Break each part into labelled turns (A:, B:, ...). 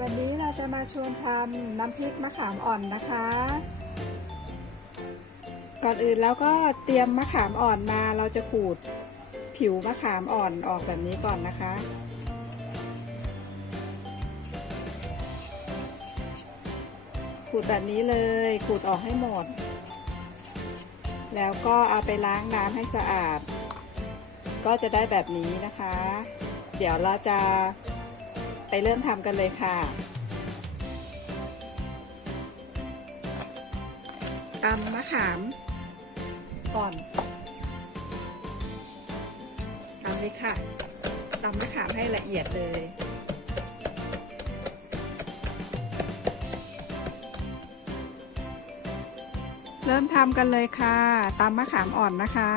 A: วันนี้เราจะมาชวนทำน้ำพริกมะขามอ่อนนะคะ ก่อนอื่นแล้วก็เตรียมมะขามอ่อนมาเราจะขูดผิวมะขามอ่อนออกแบบนี้ก่อนนะคะขูดแบบนี้เลยขูดออกให้หมด แล้วก็เอาไปล้างน้ำให้สะอาด ก็จะได้แบบนี้นะคะ เดี๋ยวเราจะไปเริ่มทำกันเลยค่ะตำมะขาม ก่อนตำเลยค่ะตำมะขามให้ละเอียดเลยเริ่มทำกันเลยค่ะตำมะขามอ่อนนะคะ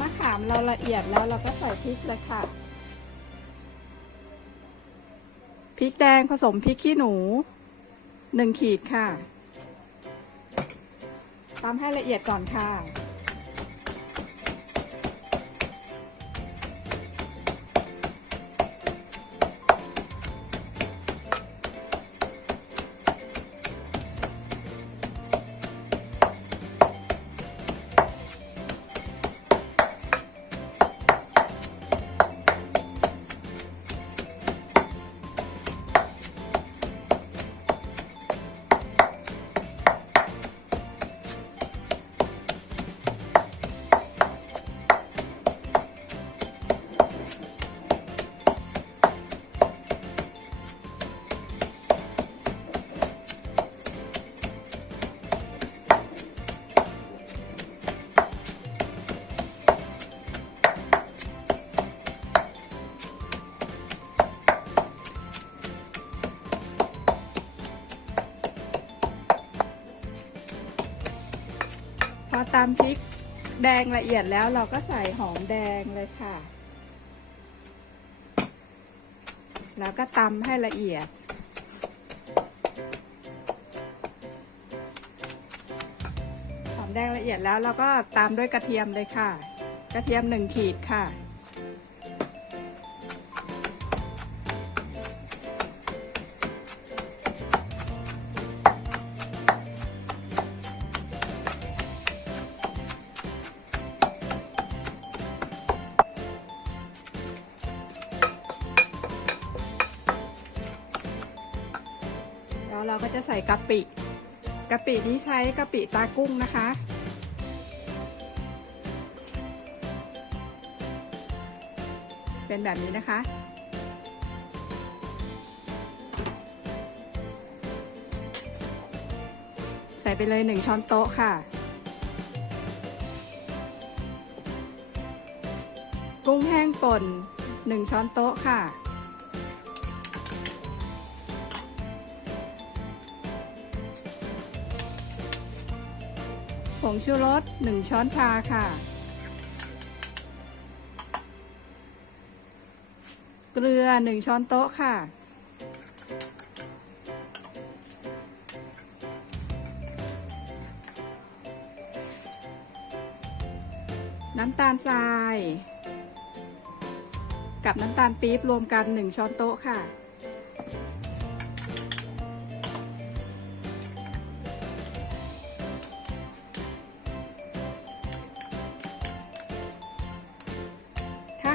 A: มะขามเราละเอียดแล้วเราก็ใส่พริกเลยค่ะ พริกแดงผสมพริกขี้หนูหนึ่งขีดค่ะตามให้ละเอียดก่อนค่ะ พอตำพริกแดงละเอียดแล้วเราก็ใส่หอมแดงเลยค่ะ แล้วก็ตำให้ละเอียด หอมแดงละเอียดแล้วเราก็ตามด้วยกระเทียมเลยค่ะ กระเทียมหนึ่งขีดค่ะ เราก็จะใส่กะปิกะปินี้ใช้กะปิตากุ้งนะคะ เป็นแบบนี้นะคะ ใส่ไปเลยหนึ่งช้อนโต๊ะค่ะกุ้งแห้งป่นหนึ่งช้อนโต๊ะค่ะ ผงชูรส 1 ช้อนชาค่ะ เกลือ 1 ช้อนโต๊ะค่ะ น้ำตาลทราย กับน้ำตาลปี๊บรวมกัน 1 ช้อนโต๊ะค่ะ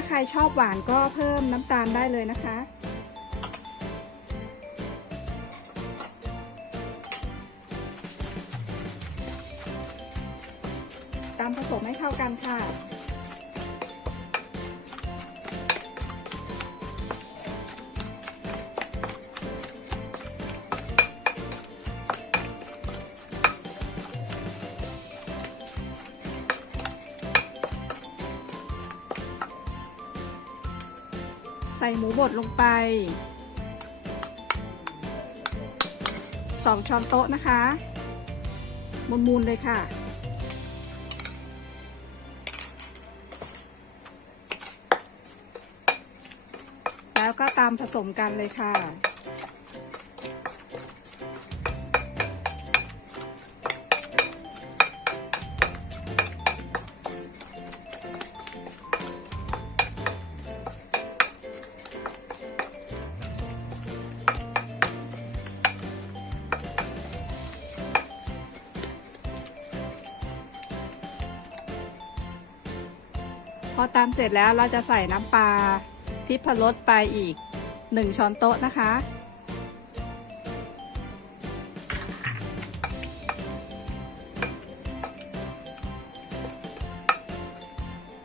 A: ใครชอบหวานก็เพิ่มน้ำตาลได้เลยนะคะ ตามผสมให้เข้ากันค่ะ ส่หมูบดลงไปสองช้อนโต๊ะนะคะมูนๆเลยค่ะ แล้วก็ตามผสมกันเลยค่ะ ตามเสร็จแล้วเราจะใส่น้ำปลาทิพรสไปอีก 1 ช้อนโต๊ะนะคะ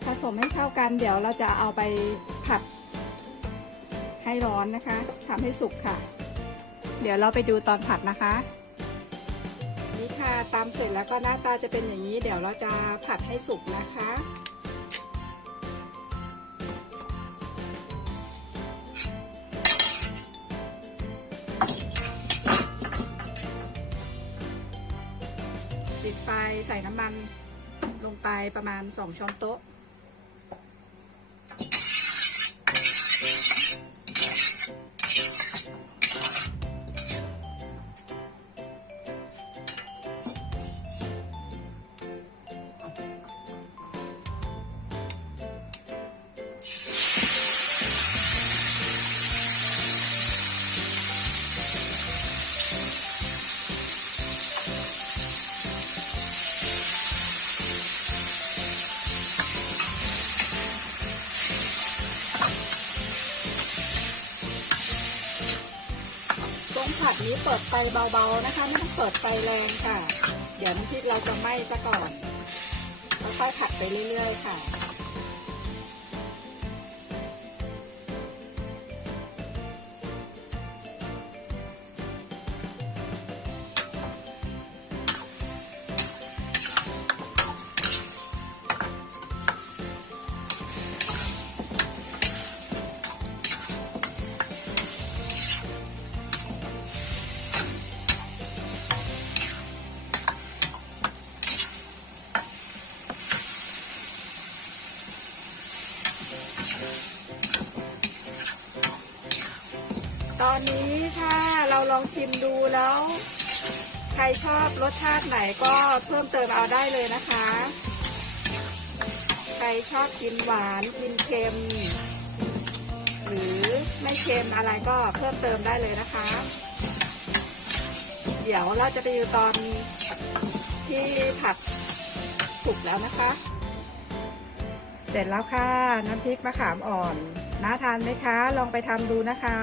A: ผสมให้เข้ากันเดี๋ยวเราจะเอาไปผัดให้ร้อนนะคะทำให้สุกค่ะ เดี๋ยวเราไปดูตอนผัดนะคะนี่ค่ะตามเสร็จแล้วก็หน้าตาจะเป็นอย่างนี้ เดี๋ยวเราจะผัดให้สุกนะคะ ดไฟใส่น้ำมันลงไปประมาณ 2 ช้อนโต๊ะ ตรงผัดนี้เปิดไฟเบาๆนะคะไม่ต้องเปิดไฟแรงค่ะ เดี๋ยวน้ำพริกเราจะไหม้ซะก่อนแล้วค่อยผัดไปเรื่อยๆค่ะ ตอนนี้ถ้าเราลองชิมดูแล้ว ใครชอบรสชาติไหนก็เพิ่มเติมเอาได้เลยนะคะ ใครชอบกินหวานกินเค็ม หรือไม่เค็มอะไรก็เพิ่มเติมได้เลยนะคะ เดี๋ยวเราจะไปดูตอนที่ผัดสุกแล้วนะคะ เสร็จแล้วค่ะ น้ำพริกมะขามอ่อน น่าทานไหมคะ ลองไปทำดูนะคะ